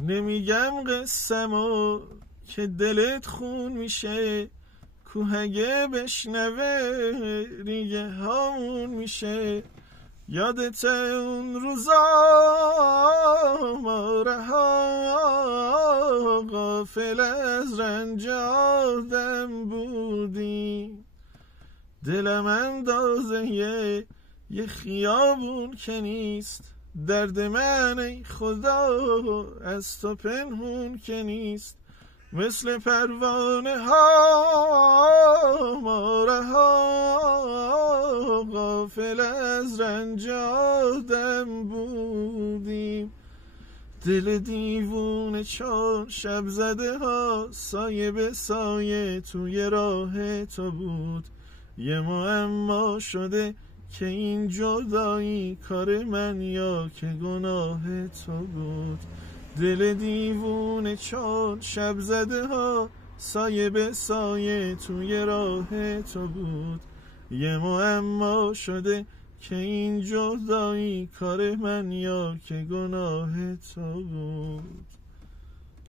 نمیگم قصه‌مو که دلت خون میشه، کوه اگه بشنوه ریگه هامون میشه. یادت اون روزا ما رها غافل از رنج آدم بودیم. دلم اندازه یه خیابون که نیست، درد من ای خدا از تو پنهون که نیست. مثل پروانه ها ما رها غافل از رنج آدم بودیم. دل دیوونه چون شب زده ها سایه به سایه توی راه تو بود. یه معما شده که این جدایی کار من یا که گناه تو بود. دل دیوونه چون شب زده ها سایه به سایه توی راه تو بود. یه معما شده که این جدایی کار من یا که گناه تو بود.